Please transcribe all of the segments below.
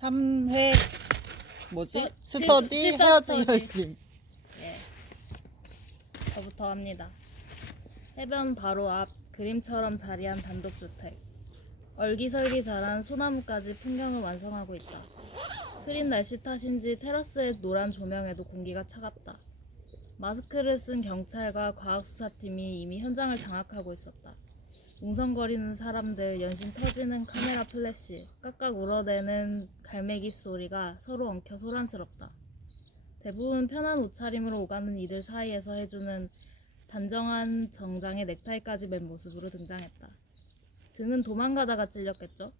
3회 뭐지? 스터디 헤어짐 결심. 예. 저부터 합니다. 해변 바로 앞 그림처럼 자리한 단독주택. 얼기설기 자란 소나무까지 풍경을 완성하고 있다. 흐린 날씨 탓인지 테라스의 노란 조명에도 공기가 차갑다. 마스크를 쓴 경찰과 과학수사팀이 이미 현장을 장악하고 있었다. 웅성거리는 사람들, 연신 터지는 카메라 플래시, 깍깍 울어대는 갈매기 소리가 서로 엉켜 소란스럽다. 대부분 편한 옷차림으로 오가는 이들 사이에서 해주는 단정한 정장에 넥타이까지 맨 모습으로 등장했다. 등은 도망가다가 찔렸겠죠?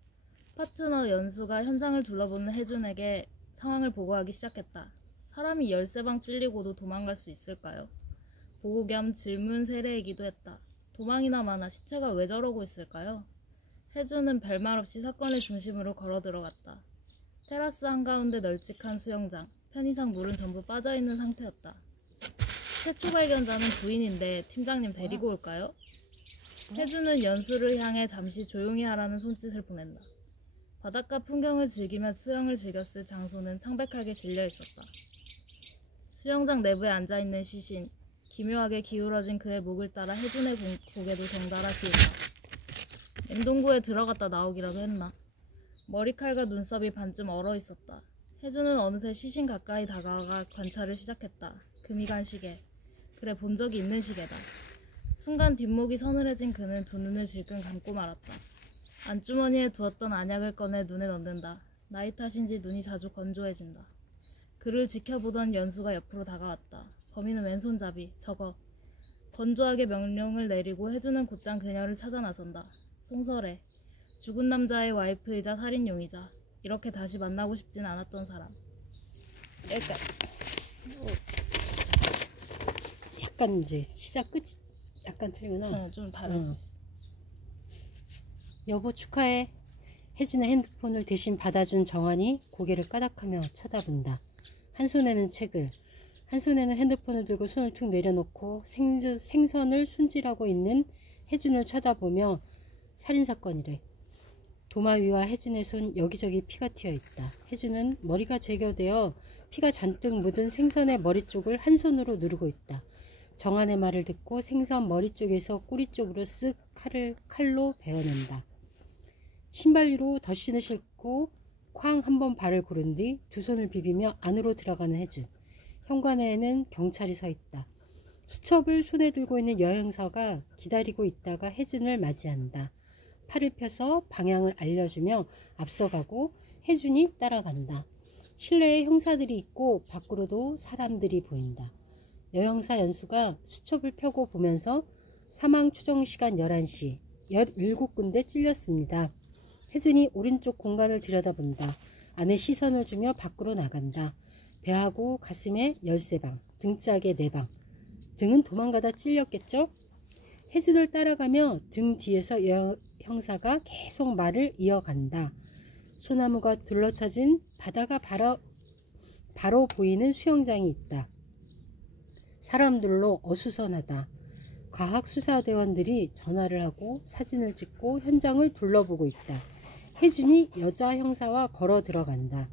파트너 연수가 현장을 둘러보는 해준에게 상황을 보고하기 시작했다. 사람이 13방 찔리고도 도망갈 수 있을까요? 보고 겸 질문 세례이기도 했다. 도망이나 마나 시체가 왜 저러고 있을까요? 해준은 별말 없이 사건의 중심으로 걸어 들어갔다. 테라스 한가운데 널찍한 수영장, 편의상 물은 전부 빠져있는 상태였다. 최초 발견자는 부인인데 팀장님 데리고 올까요? 해준은 연수를 향해 잠시 조용히 하라는 손짓을 보낸다. 바닷가 풍경을 즐기며 수영을 즐겼을 장소는 창백하게 질려있었다. 수영장 내부에 앉아있는 시신, 기묘하게 기울어진 그의 목을 따라 해준의 고개도 덩달아 기울다. 냉동고에 들어갔다 나오기라도 했나? 머리칼과 눈썹이 반쯤 얼어있었다. 해준은 어느새 시신 가까이 다가가 관찰을 시작했다. 금이 간 시계. 그래, 본 적이 있는 시계다. 순간 뒷목이 서늘해진 그는 두 눈을 질끈 감고 말았다. 안주머니에 두었던 안약을 꺼내 눈에 넣는다. 나이 탓인지 눈이 자주 건조해진다. 그를 지켜보던 연수가 옆으로 다가왔다. 범인은 왼손잡이. 저거. 건조하게 명령을 내리고 해주는 곧장 그녀를 찾아 나선다. 송설해. 죽은 남자의 와이프이자 살인용이자. 이렇게 다시 만나고 싶진 않았던 사람. 여기까지. 약간 이제 시작 끝이 약간 틀리구나. 좀 다르지. 여보 축하해. 혜진의 핸드폰을 대신 받아준 정한이 고개를 까닥하며 쳐다본다. 한 손에는 책을, 한 손에는 핸드폰을 들고 손을 툭 내려놓고 생선을 손질하고 있는 혜준을 쳐다보며 살인사건이래. 도마 위와 혜준의 손 여기저기 피가 튀어있다. 혜준은 머리가 제거되어 피가 잔뜩 묻은 생선의 머리 쪽을 한 손으로 누르고 있다. 정한의 말을 듣고 생선 머리 쪽에서 꼬리 쪽으로 쓱 칼로 베어낸다. 신발 위로 덧신을 신고 쾅 한번 발을 구른 뒤 두 손을 비비며 안으로 들어가는 혜준. 현관에는 경찰이 서 있다. 수첩을 손에 들고 있는 여행사가 기다리고 있다가 혜준을 맞이한다. 팔을 펴서 방향을 알려주며 앞서가고 혜준이 따라간다. 실내에 형사들이 있고 밖으로도 사람들이 보인다. 여형사 연수가 수첩을 펴고 보면서 사망 추정시간 11시 17군데 찔렸습니다. 혜준이 오른쪽 공간을 들여다본다. 안에 시선을 주며 밖으로 나간다. 배하고 가슴에 13방, 등짝에 4방. 등은 도망가다 찔렸겠죠? 혜준을 따라가며 등 뒤에서 형사가 계속 말을 이어간다. 소나무가 둘러쳐진 바다가 바로 보이는 수영장이 있다. 사람들로 어수선하다. 과학수사대원들이 전화를 하고 사진을 찍고 현장을 둘러보고 있다. 혜준이 여자 형사와 걸어 들어간다.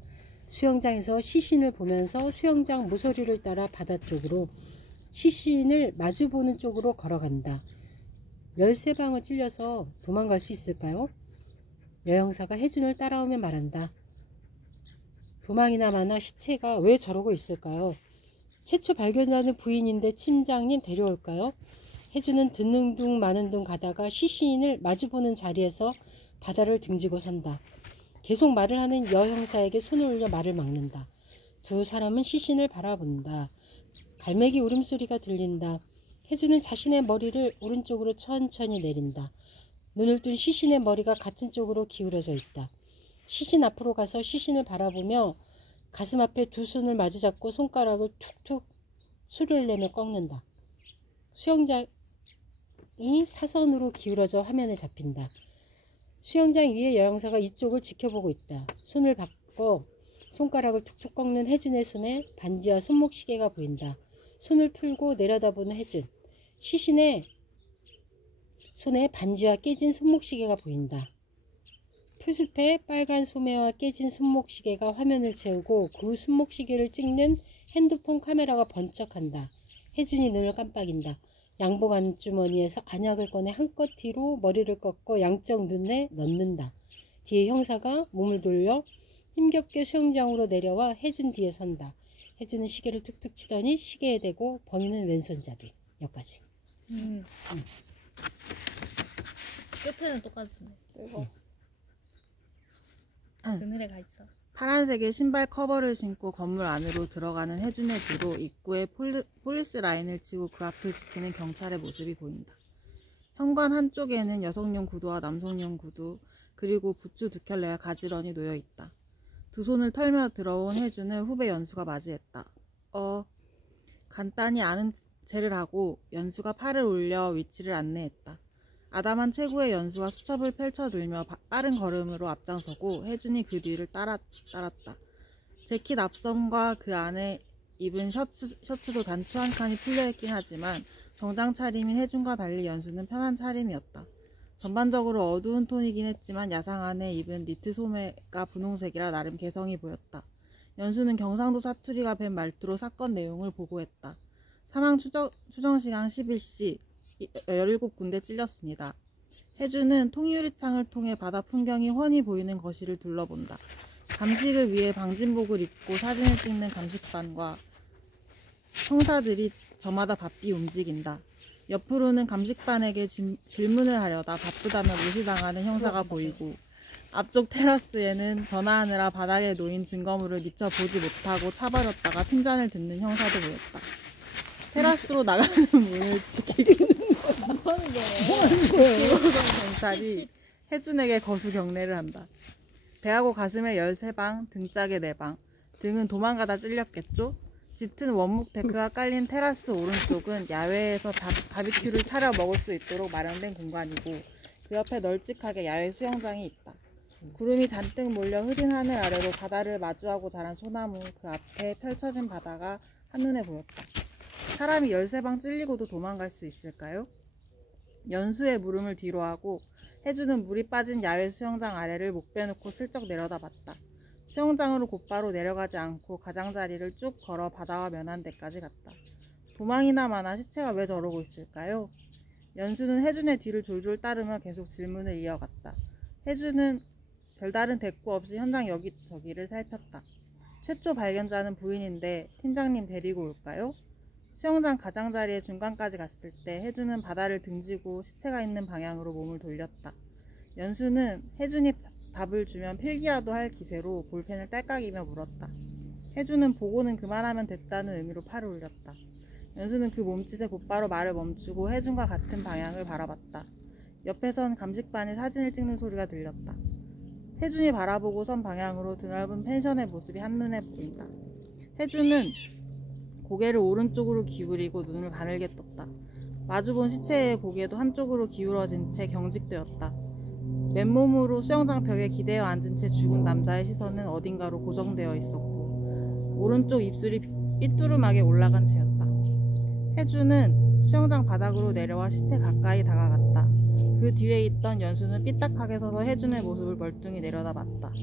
수영장에서 시신을 보면서 수영장 모서리를 따라 바다 쪽으로, 시신을 마주보는 쪽으로 걸어간다. 13방을 찔려서 도망갈 수 있을까요? 여형사가 혜준을 따라오며 말한다. 도망이나 마나 시체가 왜 저러고 있을까요? 최초 발견자는 부인인데 팀장님 데려올까요? 혜준은 듣는 둥 마는 둥 가다가 시신을 마주보는 자리에서 바다를 등지고 선다. 계속 말을 하는 여형사에게 손을 올려 말을 막는다. 두 사람은 시신을 바라본다. 갈매기 울음소리가 들린다. 혜준은 자신의 머리를 오른쪽으로 천천히 내린다. 눈을 뜬 시신의 머리가 같은 쪽으로 기울어져 있다. 시신 앞으로 가서 시신을 바라보며 가슴 앞에 두 손을 마주잡고 손가락을 툭툭 소리를 내며 꺾는다. 수영장이 사선으로 기울어져 화면에 잡힌다. 수영장 위에 여형사가 이쪽을 지켜보고 있다. 손을 바꿔 손가락을 툭툭 꺾는 혜준의 손에 반지와 손목시계가 보인다. 손을 풀고 내려다보는 혜준. 시신의 손에 반지와 깨진 손목시계가 보인다. 풀숲에 빨간 소매와 깨진 손목시계가 화면을 채우고 그 손목시계를 찍는 핸드폰 카메라가 번쩍한다. 혜준이 눈을 깜빡인다. 양복 안주머니에서 안약을 꺼내 한껏 뒤로 머리를 꺾어 양쪽 눈에 넣는다. 뒤에 형사가 몸을 돌려 힘겹게 수영장으로 내려와 혜준 뒤에 선다. 혜준은 시계를 툭툭 치더니 시계에 대고 범인은 왼손잡이. 여기까지. 끝에는 똑같네. 뜨거. 그늘에 가 있어. 파란색의 신발 커버를 신고 건물 안으로 들어가는 혜준의 뒤로 입구에 폴리스 라인을 치고 그 앞을 지키는 경찰의 모습이 보인다. 현관 한쪽에는 여성용 구두와 남성용 구두 그리고 부츠 두 켤레가 가지런히 놓여 있다. 두 손을 털며 들어온 혜준을 후배 연수가 맞이했다. 간단히 아는 체를 하고 연수가 팔을 올려 위치를 안내했다. 아담한 체구의 연수와 수첩을 펼쳐들며 빠른 걸음으로 앞장서고 혜준이 그 뒤를 따랐다. 재킷 앞선과 그 안에 입은 셔츠도 단추 한 칸이 풀려있긴 하지만 정장 차림인 혜준과 달리 연수는 편한 차림이었다. 전반적으로 어두운 톤이긴 했지만 야상 안에 입은 니트 소매가 분홍색이라 나름 개성이 보였다. 연수는 경상도 사투리가 밴 말투로 사건 내용을 보고했다. 사망 추정시간 11시 17군데 찔렸습니다. 혜준은 통유리창을 통해 바다 풍경이 훤히 보이는 거실을 둘러본다. 감식을 위해 방진복을 입고 사진을 찍는 감식반과 형사들이 저마다 바삐 움직인다. 옆으로는 감식반에게 질문을 하려다 바쁘다며 무시당하는 형사가 보이고 앞쪽 테라스에는 전화하느라 바닥에 놓인 증거물을 미처 보지 못하고 차버렸다가 핀잔을 듣는 형사도 보였다. 테라스로 나가는 문을 지키는 경찰이 혜준에게 거수 경례를 한다. 배하고 가슴에 13방, 등짝에 4방, 등은 도망가다 찔렸겠죠? 짙은 원목 데크가 깔린 테라스 오른쪽은 야외에서 바비큐를 차려 먹을 수 있도록 마련된 공간이고 그 옆에 널찍하게 야외 수영장이 있다. 구름이 잔뜩 몰려 흐린 하늘 아래로 바다를 마주하고 자란 소나무 그 앞에 펼쳐진 바다가 한눈에 보였다. 사람이 13방 찔리고도 도망갈 수 있을까요? 연수의 물음을 뒤로하고 혜준은 물이 빠진 야외 수영장 아래를 목 빼놓고 슬쩍 내려다봤다. 수영장으로 곧바로 내려가지 않고 가장자리를 쭉 걸어 바다와 면한 데까지 갔다. 도망이나 마나 시체가 왜 저러고 있을까요? 연수는 혜준의 뒤를 졸졸 따르며 계속 질문을 이어갔다. 혜준은 별다른 대꾸 없이 현장 여기저기를 살폈다. 최초 발견자는 부인인데 팀장님 데리고 올까요? 수영장 가장자리의 중간까지 갔을 때 혜준은 바다를 등지고 시체가 있는 방향으로 몸을 돌렸다. 연수는 혜준이 답을 주면 필기라도 할 기세로 볼펜을 딸깍이며 물었다. 혜준은 보고는 그만하면 됐다는 의미로 팔을 올렸다. 연수는 그 몸짓에 곧바로 말을 멈추고 혜준과 같은 방향을 바라봤다. 옆에선 감식반이 사진을 찍는 소리가 들렸다. 혜준이 바라보고 선 방향으로 드넓은 펜션의 모습이 한눈에 보인다. 혜준은 고개를 오른쪽으로 기울이고 눈을 가늘게 떴다. 마주본 시체의 고개도 한쪽으로 기울어진 채 경직되었다. 맨몸으로 수영장 벽에 기대어 앉은 채 죽은 남자의 시선은 어딘가로 고정되어 있었고 오른쪽 입술이 삐뚤음하게 올라간 채였다. 혜준은 수영장 바닥으로 내려와 시체 가까이 다가갔다. 그 뒤에 있던 연수는 삐딱하게 서서 혜준의 모습을 멀뚱히 내려다봤다.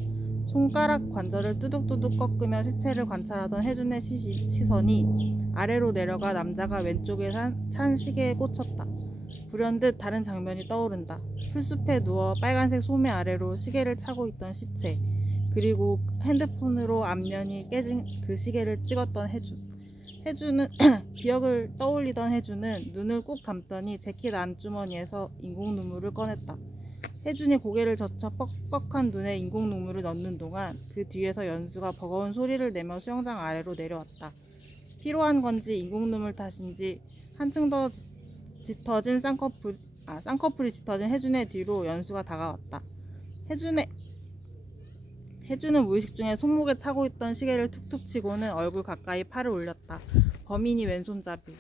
손가락 관절을 뚜둑뚜둑 꺾으며 시체를 관찰하던 혜준의 시선이 아래로 내려가 남자가 왼쪽에 찬 시계에 꽂혔다. 불현듯 다른 장면이 떠오른다. 풀숲에 누워 빨간색 소매 아래로 시계를 차고 있던 시체, 그리고 핸드폰으로 앞면이 깨진 그 시계를 찍었던 혜준은 기억을 떠올리던 혜준은 눈을 꾹 감더니 재킷 안주머니에서 인공 눈물을 꺼냈다. 혜준이 고개를 젖혀 뻑뻑한 눈에 인공 눈물을 넣는 동안 그 뒤에서 연수가 버거운 소리를 내며 수영장 아래로 내려왔다. 피로한 건지 인공 눈물 탓인지 한층 더 짙어진 쌍꺼풀이 짙어진 혜준의 뒤로 연수가 다가왔다. 혜준은 무의식 중에 손목에 차고 있던 시계를 툭툭 치고는 얼굴 가까이 팔을 올렸다. 범인이 왼손잡이.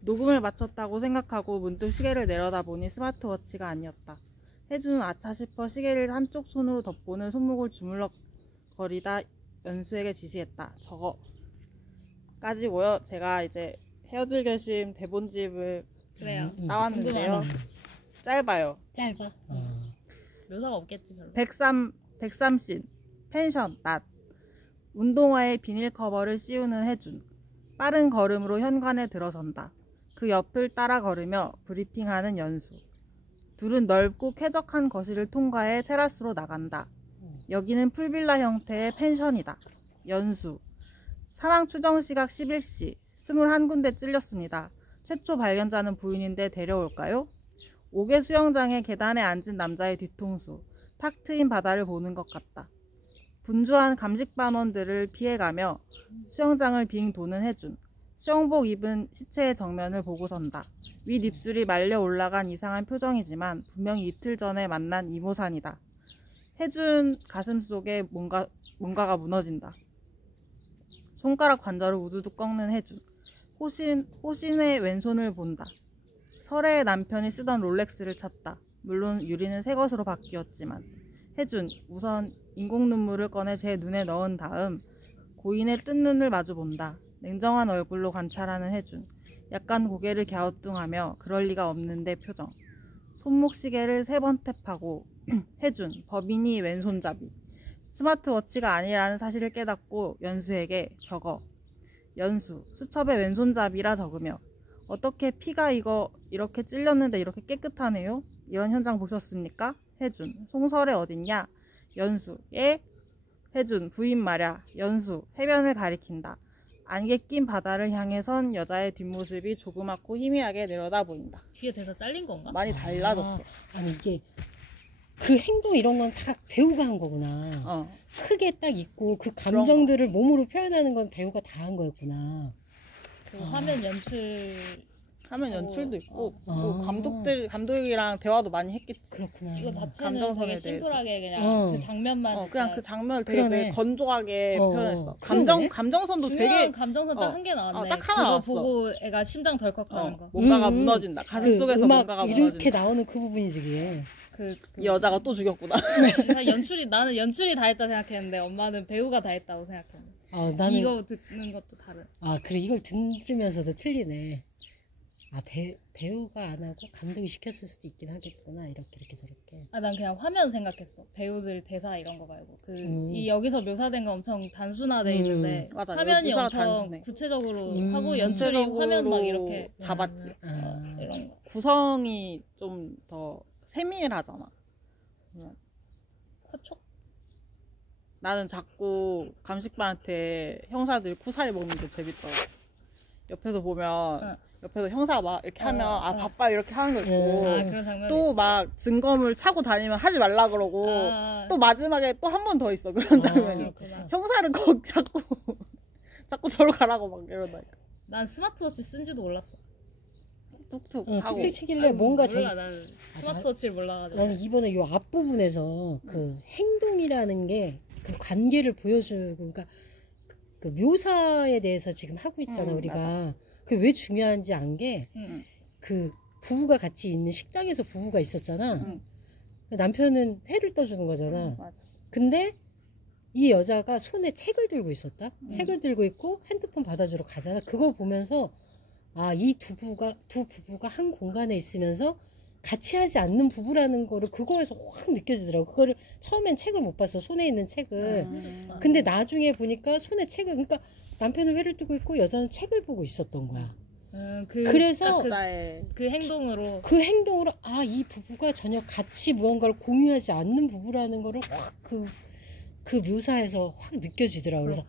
녹음을 마쳤다고 생각하고 문득 시계를 내려다보니 스마트워치가 아니었다. 혜준은 아차 싶어 시계를 한쪽 손으로 덮고는 손목을 주물럭거리다 연수에게 지시했다. 저거까지고요. 제가 이제 헤어질 결심 대본집을 그래요. 나왔는데요. 짧아요. 짧아. 묘사가 없겠지 별로. 백삼씬, 펜션, 낮. 운동화에 비닐 커버를 씌우는 혜준. 빠른 걸음으로 현관에 들어선다. 그 옆을 따라 걸으며 브리핑하는 연수. 둘은 넓고 쾌적한 거실을 통과해 테라스로 나간다. 여기는 풀빌라 형태의 펜션이다. 연수. 사망 추정 시각 11시. 21군데 찔렸습니다. 최초 발견자는 부인인데 데려올까요? 옥외 수영장에 계단에 앉은 남자의 뒤통수. 탁 트인 바다를 보는 것 같다. 분주한 감식반원들을 피해가며 수영장을 빙 도는 혜준. 수영복 입은 시체의 정면을 보고 선다. 윗 입술이 말려 올라간 이상한 표정이지만 분명히 이틀 전에 만난 이모산이다. 혜준 가슴 속에 뭔가가 무너진다. 손가락 관절을 우두둑 꺾는 혜준. 호신의 왼손을 본다. 설애의 남편이 쓰던 롤렉스를 찾다. 물론 유리는 새 것으로 바뀌었지만. 혜준, 우선 인공 눈물을 꺼내 제 눈에 넣은 다음 고인의 뜬 눈을 마주 본다. 냉정한 얼굴로 관찰하는 혜준. 약간 고개를 갸우뚱하며 그럴 리가 없는데 표정. 손목시계를 3번 탭하고 혜준, 법인이 왼손잡이. 스마트워치가 아니라는 사실을 깨닫고 연수에게 적어. 연수, 수첩에 왼손잡이라 적으며 어떻게 피가 이렇게 찔렸는데 이렇게 깨끗하네요? 이런 현장 보셨습니까? 혜준, 송설에 어딨냐? 연수, 예? 혜준, 부인 말야. 연수, 해변을 가리킨다. 안개 낀 바다를 향해 선 여자의 뒷모습이 조그맣고 희미하게 내려다 보인다. 뒤에 대사 잘린 건가? 많이 달라졌어. 아니 이게 그 행동 이런 건 다 배우가 한 거구나. 크게 딱 있고 그 감정들을 몸으로 표현하는 건 배우가 다 한 거였구나. 그 화면 연출 하면 연출도 있고 뭐 아. 감독이랑 대화도 많이 했겠지. 그렇구나. 이거 자체는 감정선에 되게 대해서. 심플하게 그냥 그 장면만 그냥 진짜 그 장면을 되게 그러네. 건조하게 표현했어. 그러네. 감정선도 중요한 되게 감정선 딱 한 개 나왔네. 딱 하나 그거 나왔어. 보고 애가 심장 덜컥하는 거. 뭔가가 무너진다. 가슴 그 속에서 음악 뭔가가 이렇게 무너진다. 나오는 그 부분이지 그게. 이 여자가 또 죽였구나. 나는 연출이 다 했다 생각했는데 엄마는 배우가 다 했다고 생각했는데. 나는 이거 듣는 것도 다른. 그래 이걸 들으면서도 틀리네. 배우가 안 하고 감독이 시켰을 수도 있긴 하겠구나. 이렇게 저렇게. 난 그냥 화면 생각했어. 배우들 대사 이런 거 말고. 이 여기서 묘사된 거 엄청 단순화돼 있는데 맞아, 화면이 묘사가 엄청 단순해. 구체적으로 하고 연출이 전체적으로 화면 막 이렇게 잡았지. 이런 거. 구성이 좀 더 세밀하잖아. 코촉? 나는 자꾸 감식반한테 형사들이 쿠사리 먹는 게 재밌더라. 옆에서 보면 옆에서 형사가 막 이렇게 하면 바빨 이렇게 하는 거 있고 그런 장면이 또 막 증거물 차고 다니면 하지 말라 그러고 또 마지막에 또 한 번 더 있어 그런 장면이. 그렇구나. 형사를 거기 자꾸 저로 가라고 막 이러다니까. 난 스마트워치 쓴지도 몰랐어. 툭툭 하고. 툭툭 치길래 뭔가 몰라 나는 스마트워치를 몰라가지고. 나는 이번에 요 앞부분에서 그 행동이라는 게 그 관계를 보여주고 그러니까 그 묘사에 대해서 지금 하고 있잖아 우리가. 맞아. 그게 왜 중요한지 안 게 그 부부가 같이 있는 식당에서 부부가 있었잖아. 남편은 회를 떠주는 거잖아. 맞아. 근데 이 여자가 손에 책을 들고 있었다. 책을 들고 있고 핸드폰 받아주러 가잖아. 그걸 보면서 이 두 부부가 한 공간에 있으면서 같이 하지 않는 부부라는 거를 그거에서 확 느껴지더라고. 그거를 처음엔 책을 못 봤어. 손에 있는 책을. 근데 나중에 보니까 손에 책을 그러니까 남편은 회를 뜨고 있고 여자는 책을 보고 있었던 거야. 그래서 그 행동으로 이 부부가 전혀 같이 무언가를 공유하지 않는 부부라는 거를 확 그 묘사에서 확 느껴지더라고. 그래서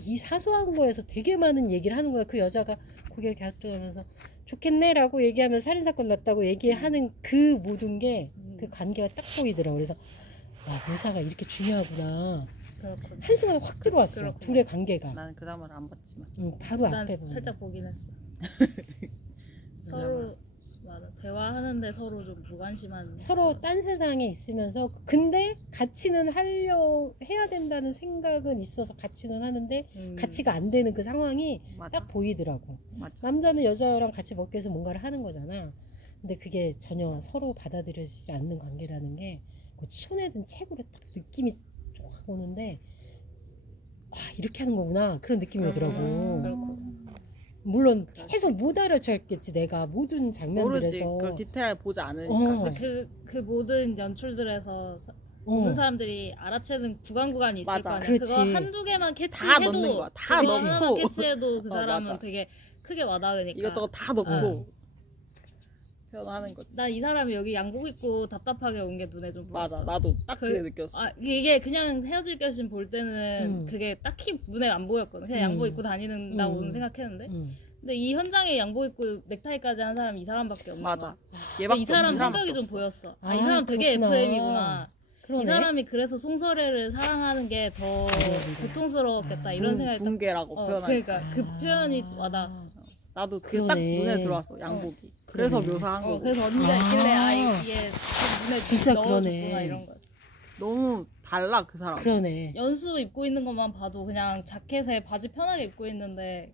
이 사소한 거에서 되게 많은 얘기를 하는 거야. 그 여자가 고개를 갸우뚱하면서 좋겠네라고 얘기하면 살인사건 났다고 얘기하는 그 모든 게 그 관계가 딱 보이더라고. 그래서 묘사가 이렇게 중요하구나. 그렇구나. 한순간에 확 들어왔어. 그렇구나. 둘의 관계가. 나는 그 장면을 안 봤지만. 바로 난 앞에 보면. 살짝 보긴 했어. 서로 맞아. 대화하는데 서로 좀 무관심한. 서로 딴 세상에 있으면서 근데 같이는 해야 된다는 생각은 있어서 같이는 하는데 같이가 안 되는 그 상황이 맞아. 딱 보이더라고. 맞아. 남자는 여자랑 같이 먹기 위해서 뭔가를 하는 거잖아. 근데 그게 전혀 서로 받아들여지지 않는 관계라는 게 그 손에 든 책으로 딱 느낌이 쫙 오는데 이렇게 하는 거구나 그런 느낌이 오더라고. 그렇고. 물론 계속 못 알아챘겠지 내가 모든 모르지. 장면들에서. 그걸 디테일하게 보지 않으니까. 어. 사실. 그 모든 연출들에서 모든 사람들이 알아채는 구간이 있을 맞아. 거 아니야. 그렇지. 그거 한두 개만 다 캐치해도 넣는 거야. 다 그거 넣고. 하나만 캐치해도 그 어, 사람은 맞아. 되게 크게 와닿으니까. 이것저것 다 넣고 표현하는 거지. 난 이 사람이 여기 양복 입고 답답하게 온 게 눈에 좀 보였어. 맞아. 나도 딱 그게 느꼈어. 아, 이게 그냥 헤어질 결심 볼 때는 그게 딱히 눈에 안 보였거든. 그냥 양복 입고 다니는다고 생각했는데. 근데 이 현장에 양복 입고 넥타이까지 한 사람이 이 사람밖에 없는 맞아. 거야. 얘밖에 이 사람 없는 성격이 사람밖에 좀 없어. 보였어. 아, 이 사람 되게 그렇구나. FM이구나. 그러네. 이 사람이 그래서 송설애를 사랑하는 게 더 고통스러웠겠다 이런 생각이 딱. 붕괴라고 표현하니까. 그러니까 그 표현이 와닿았어. 나도 그게 딱 그러네. 눈에 들어왔어. 양복이. 그래서 그러네. 묘사한 거고. 그래서 언니가 있길래 이게 눈에 진짜 넣어줬구나 그러네. 이런 거였어. 너무 달라 그 사람. 그러네. 연수 입고 있는 것만 봐도 그냥 자켓에 바지 편하게 입고 있는데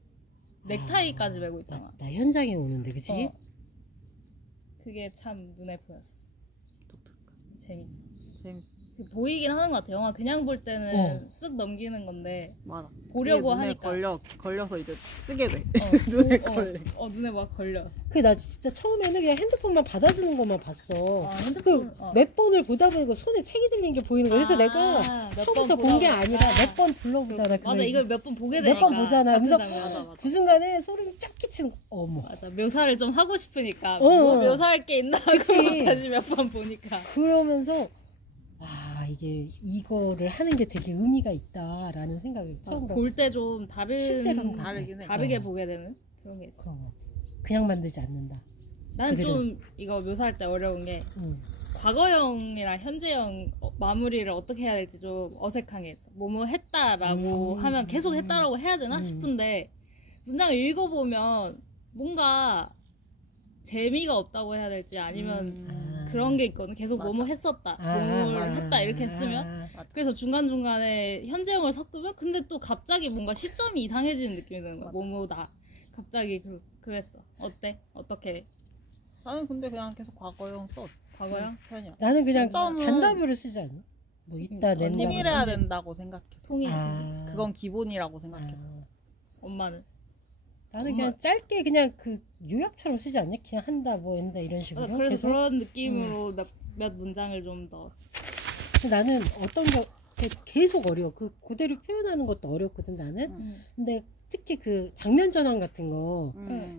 넥타이까지 메고 있잖아. 나 현장에 오는데 그치? 어. 그게 참 눈에 보였어. 재밌어. 재밌어. 보이긴 하는 것 같아. 영화 그냥 볼 때는 쓱 넘기는 건데 맞아. 보려고 그게 눈에 하니까 걸려서 이제 쓰게 돼. 어, 눈에 걸려. 눈에 막 걸려. 나 진짜 처음에는 그냥 핸드폰만 받아주는 것만 봤어. 핸드폰 몇 번을 보다 보니까 손에 책이 들린 게 보이는 거야. 그래서 내가 처음부터 본 게 아니라 몇 번 둘러보잖아. 맞아, 이걸 몇 번 보게 되니까. 몇 번 보잖아. 같은 그래서 장면. 맞아. 그 순간에 소름이 쫙 끼치는 거. 어머. 맞아, 묘사를 좀 하고 싶으니까 어. 뭐 묘사할 게 있나 하고 그치. 다시 몇 번 보니까. 그러면서 와 이게 이거를 하는 게 되게 의미가 있다라는 생각이 처음 볼 때 좀 실제로 한것 같아. 다르게 어. 보게 되는 그런 게 있어. 그런 것 같아. 그냥 만들지 않는다. 나는 그들은. 좀 이거 묘사할 때 어려운 게 과거형이랑 현재형 마무리를 어떻게 해야 될지 좀 어색한 게 있어. 뭐뭐 했다라고 하면 계속 했다라고 해야 되나 싶은데 문장을 읽어보면 뭔가 재미가 없다고 해야 될지 아니면 그런 게 있거든. 계속 맞아. 뭐뭐 했었다, 뭐뭐를 했다 이렇게 했으면 그래서 중간중간에 현재형을 섞으면 근데 또 갑자기 뭔가 시점이 이상해지는 느낌이 드는 거야. 뭐뭐다. 갑자기 그랬어. 어때? 어떻게? 나는 근데 그냥 계속 과거형 써. 과거형? 편이야. 나는 그냥 시점은 단답으로 쓰지 않나? 뭐 있다 낸다. 통일해야 된다고 생각해. 통일. 그건 기본이라고 생각했어. 엄마는? 나는 그냥 짧게 그냥 그 요약처럼 쓰지 않냐? 그냥 한다 뭐 한다 이런 식으로. 그래서 계속. 그런 느낌으로 몇 문장을 좀 넣었어. 근데 나는 어떤 게 계속 어려워. 그대로 표현하는 것도 어렵거든 나는. 근데 특히 그 장면 전환 같은 거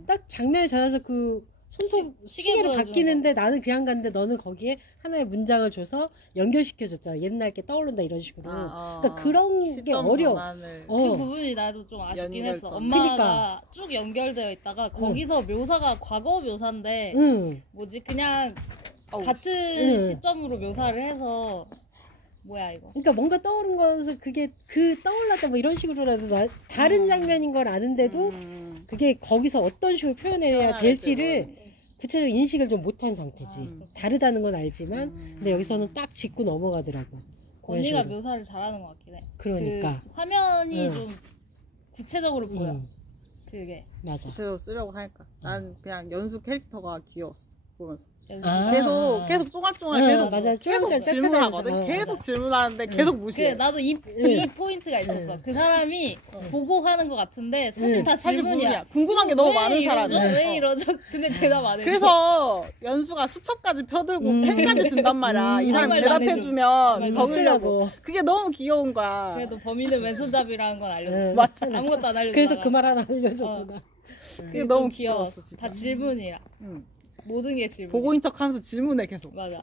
딱 장면에 전환해서 그 손톱 시계로 보여주는 바뀌는데 나는 그냥 갔는데 너는 거기에 하나의 문장을 줘서 연결시켜줬잖아. 옛날 게 떠오른다 이런 식으로. 그러니까 그런 게 시점 어려워. 전환을. 그 부분이 나도 좀 아쉽긴 했어. 연결점. 엄마가 그러니까. 쭉 연결되어 있다가 거기서 묘사가 과거 묘사인데 뭐지 그냥 같은 시점으로 묘사를 해서 뭐야 이거. 그러니까 뭔가 떠오른 거에서 그게 떠올랐다 뭐 이런 식으로라도 다른 장면인 걸 아는데도 그게 거기서 어떤 식으로 표현해야 될지를 구체적인 인식을 좀 못한 상태지. 다르다는 건 알지만 근데 여기서는 딱 짚고 넘어가더라고. 그런 언니가 식으로. 묘사를 잘하는 것 같긴 해. 그러니까. 그 화면이 좀 구체적으로 보여. 그게. 맞아. 구체적으로 쓰려고 하니까. 난 그냥 연수 캐릭터가 귀여웠어. 보면서. 아. 계속 쫑알쫑알 계속 맞아. 계속 쫑알쫑알 질문하거든. 찾아내면서. 계속 질문하는데 계속 무시해. 그래 나도 이 포인트가 있었어. 그 사람이 보고 하는 것 같은데 사실 다 사실 질문이야. 궁금한 게 너무 왜 많은 이러죠? 사람이야. 왜 이러죠? 근데 대답 안 해줘. 그래서 연수가 수첩까지 펴들고 펜까지 든단 말이야. 이 사람이 아무 말도 안 대답해주면 해줘. 적으려고. 그게 너무 귀여운 거야. 그래도 범인은 왼손잡이라는 건 알려줬어. 맞아. 아무것도 안 알려줬어. 그래서 그 말 하나 알려줬구나. 그게 너무 귀여웠어. 귀여웠어. 진짜. 다 질문이라. 모든 게 질문. 보고 있는 척하면서 질문해 계속. 맞아.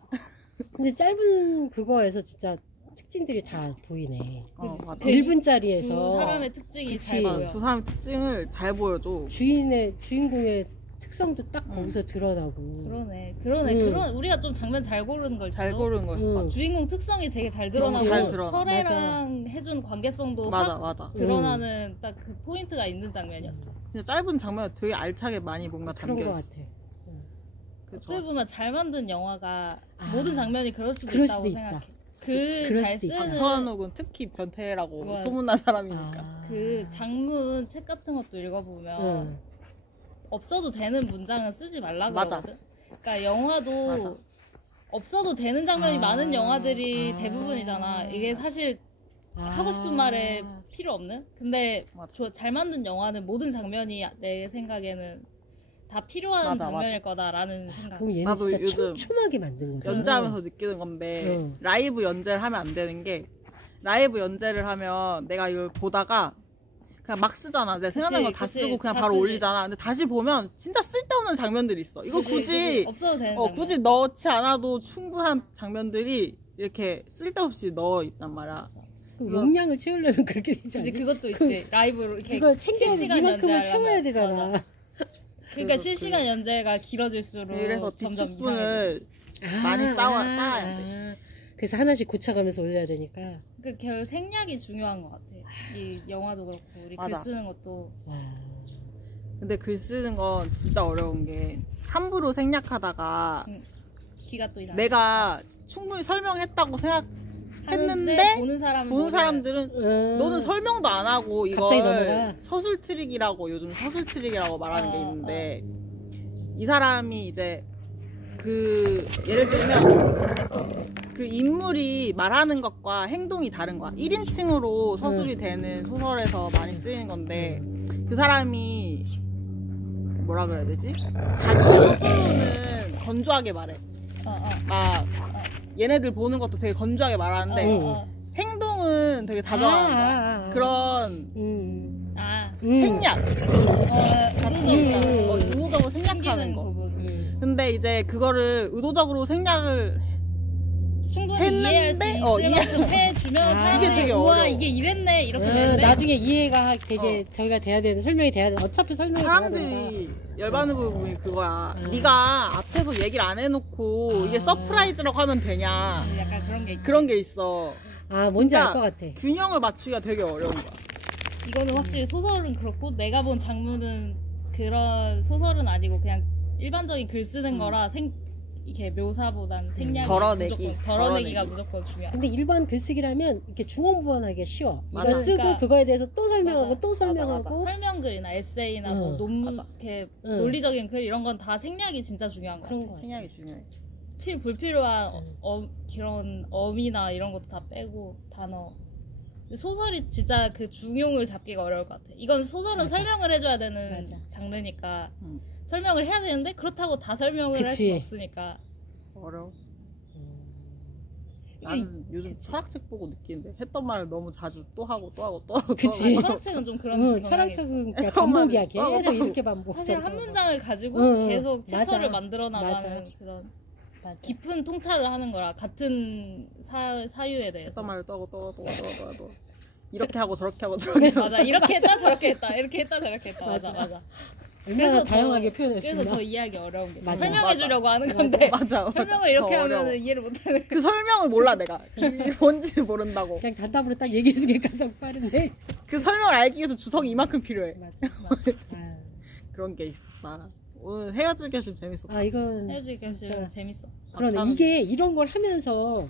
근데 짧은 그거에서 진짜 특징들이 다 보이네. 맞아. 1분짜리에서 두 사람의 특징이 그치. 잘 보여. 두 사람의 특징을 잘 보여줘. 주인공의 특성도 딱 거기서 드러나고. 그러네. 우리가 좀 장면 잘 고르는 걸 잘 줘. 고르는 거야. 주인공 특성이 되게 잘 너무 드러나고 잘 드러나. 설애랑 해준 관계성도 맞아, 확 맞아. 드러나는 딱 그 포인트가 있는 장면이었어. 진짜 짧은 장면에 되게 알차게 많이 뭔가 그런 것 담겨있어. 같아. 어떻게 보면 잘 만든 영화가 모든 장면이 그럴 수도 그럴 있다고 수도 있다. 생각해. 글 그럴 잘 수도 있다. 쓰는 박찬욱은 특히 변태라고 맞아. 소문난 사람이니까. 그 장문 책 같은 것도 읽어보면 없어도 되는 문장은 쓰지 말라 맞아. 그러거든. 그러니까 영화도 맞아. 없어도 되는 장면이 많은 영화들이 대부분이잖아. 이게 사실 하고 싶은 말에 필요 없는? 근데 맞아. 잘 만든 영화는 모든 장면이 내 생각에는 다 필요한 맞아, 장면일 거다라는 생각. 그럼 얘는 나도 진짜 요즘 촘촘하게 만든 거잖아. 연재하면서 느끼는 건데 응. 라이브 연재를 하면 안 되는 게 라이브 연재를 하면 내가 이걸 보다가 그냥 막 쓰잖아. 내가 생각난 거 다 그치, 쓰고 그냥 다 바로 쓰지. 올리잖아. 근데 다시 보면 진짜 쓸데없는 장면들이 있어. 이거 굳이 없어도 되는 장면. 굳이 넣지 않아도 충분한 장면들이 이렇게 쓸데없이 넣어 있단 말이야. 그럼 용량을 채우려면 그렇게 되지 않나? 그치, 그것도 있지. 라이브로 이렇게 이거 챙겨 실시간 이만큼을 연재하려면. 채워야 되잖아. 맞아. 그러니까 실시간 연재가 길어질수록 그래서 점점 뒷부분을 많이 쌓아야 돼. 그래서 하나씩 고쳐가면서 올려야 되니까. 그 결국 생략이 중요한 것 같아. 이 영화도 그렇고 우리 글 맞아. 쓰는 것도. 근데 글 쓰는 건 진짜 어려운 게 함부로 생략하다가 귀가 또 이상. 내가 충분히 설명했다고 생각했는데 보는 사람들은 너는 설명도 안 하고 갑자기 이걸 넘어가. 서술 트릭이라고 요즘 서술 트릭이라고 말하는 게 있는데 이 사람이 이제 그 예를 들면 그 인물이 말하는 것과 행동이 다른 거야. 1인칭으로 서술이 되는 소설에서 많이 쓰이는 건데 그 사람이 뭐라 그래야 되지? 자기 스스로는 건조하게 말해. 막 얘네들 보는 것도 되게 건조하게 말하는데 행동은 되게 다정한 거야. 그런 생략. 의도적으로 생략하는 거. 근데 이제 그거를 의도적으로 생략을 충분히 했는데, 이해할 수 있을 만큼 해주면 사람들이 되게 우와 어려워. 이게 이랬네 이렇게 되는데 나중에 이해가 되게 저희가 돼야 되는 설명이 돼야 돼. 어차피 설명이 돼야 된다. 사람들이 열받는 부분이 그거야. 네가 앞에서 얘기를 안 해놓고 이게 서프라이즈라고 하면 되냐. 약간 그런 게 있지. 그런 게 있어. 뭔지 알 진짜 것 같아. 균형을 맞추기가 되게 어려운 거야. 이거는 확실히 소설은 그렇고 내가 본 장문은 그런 소설은 아니고 그냥 일반적인 글 쓰는 거라 이렇게 묘사보다는 생략이 덜어내기가 무조건 중요해. 근데 일반 글쓰기라면 이렇게 중원부원하기 쉬워. 맞아. 이거 쓰고 그러니까, 그거에 대해서 또 설명하고 맞아. 또 설명하고. 설명글이나 에세이나 뭐 논문 이렇게 논리적인 글 이런 건 다 생략이 진짜 중요한 거야. 그런 거. 생략이 중요해. 불필요한 그런 어미나 이런 것도 다 빼고 단어. 근데 소설이 진짜 그 중용을 잡기가 어려울 것 같아. 이건 소설은 맞아. 설명을 해줘야 되는 맞아. 장르니까 설명을 해야 되는데 그렇다고 다 설명을 할 수 없으니까 어려워. 나는 요즘 철학책 보고 느끼는데 했던 말을 너무 자주 또 하고 또 하고 또 하고 그치. 철학책은 좀 그런 경향이 있어. 철학책은 그냥 해석만 반복이야. 해. 계속 이렇게 반복. 사실 한 문장을 가지고 계속 챕터를 만들어 나가는 그런 깊은 통찰을 하는 거라 같은 사유에 대해서. 했던 말을 또 하고 또 하고 또 하고 또 하고 이렇게 하고 저렇게 하고 저렇게 하고. 맞아. 이렇게 했다 저렇게 했다 이렇게 했다 저렇게 했다. 맞아. 얼마나 다양하게 표현했으나. 그래서 더 이해하기 어려운 게 맞아. 설명해 주려고 하는 건데 맞아. 설명을 이렇게 더 어려워. 하면 이해를 못하는. 그 설명을 몰라 내가. 이게 뭔지 모른다고. 그냥 단답으로 딱 얘기해주기가 가장 빠른데. 그 설명을 알기 위해서 주석이 이만큼 필요해. 맞아. 그런 게 있었다. 오늘 헤어질 결심 재밌었다. 이건 헤어질 결심 진짜 재밌어. 그러네. 이게 이런 걸 하면서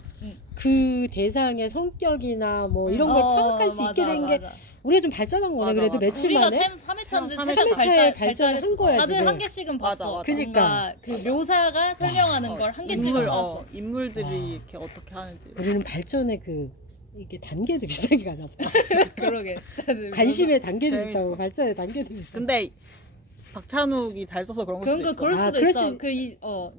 그 대상의 성격이나 뭐 이런 걸 파악할 수 있게 된 게 우리가 좀 발전한 거네. 그래도 며칠 우리가 만에 3회차인데 3회차에 발전한 거야. 다들 지금. 한 개씩은 봤어. 맞아. 그러니까. 그 묘사가 설명하는 걸 한 개씩은 봤어. 인물들이 이렇게 어떻게 하는지. 우리는 발전의 이게 단계도 비슷하게 가나 봐. 그러게. 관심의 단계도 재밌어. 비슷하고 발전의 단계도 비슷하고. 근데 박찬욱이 잘 써서 그런 걸 수도 있어. 그럴 수도 그럴 있어.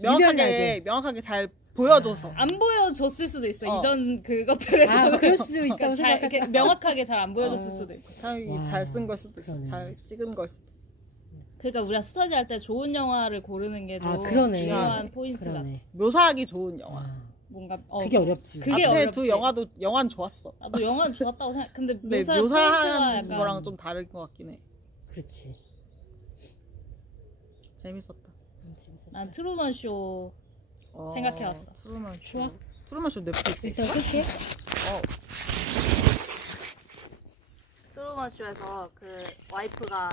수- 명확하게 잘 보여줘서. 안 보여줬을 수도 있어. 이전 그것들에서. 그럴 수도 있다고 잘 생각하자. 이렇게 명확하게 잘 안 보여줬을 수도 있어. 박찬욱이 잘 쓴 걸 수도 있어. 그러네. 잘 찍은 걸 수도 있어. 그러니까 우리가 스터디 할 때 좋은 영화를 고르는 게 좀 그러네. 중요한 포인트 같아. 그러네. 묘사하기 좋은 영화. 뭔가 그게 어렵지. 그게 앞에 어렵지. 두 영화는 좋았어. 나도 영화는 좋았다고 생각. 근데 근데 묘사의 포인트가 묘사하는 약간 거랑 좀 다른 것 같긴 해. 그렇지. 재밌었다. 재밌었다. 난 트루먼 쇼 생각해왔어. 트루먼 쇼. 좋아? 트루먼 쇼 넷플릭스. 일단 끌게. 트루먼 쇼에서 그 와이프가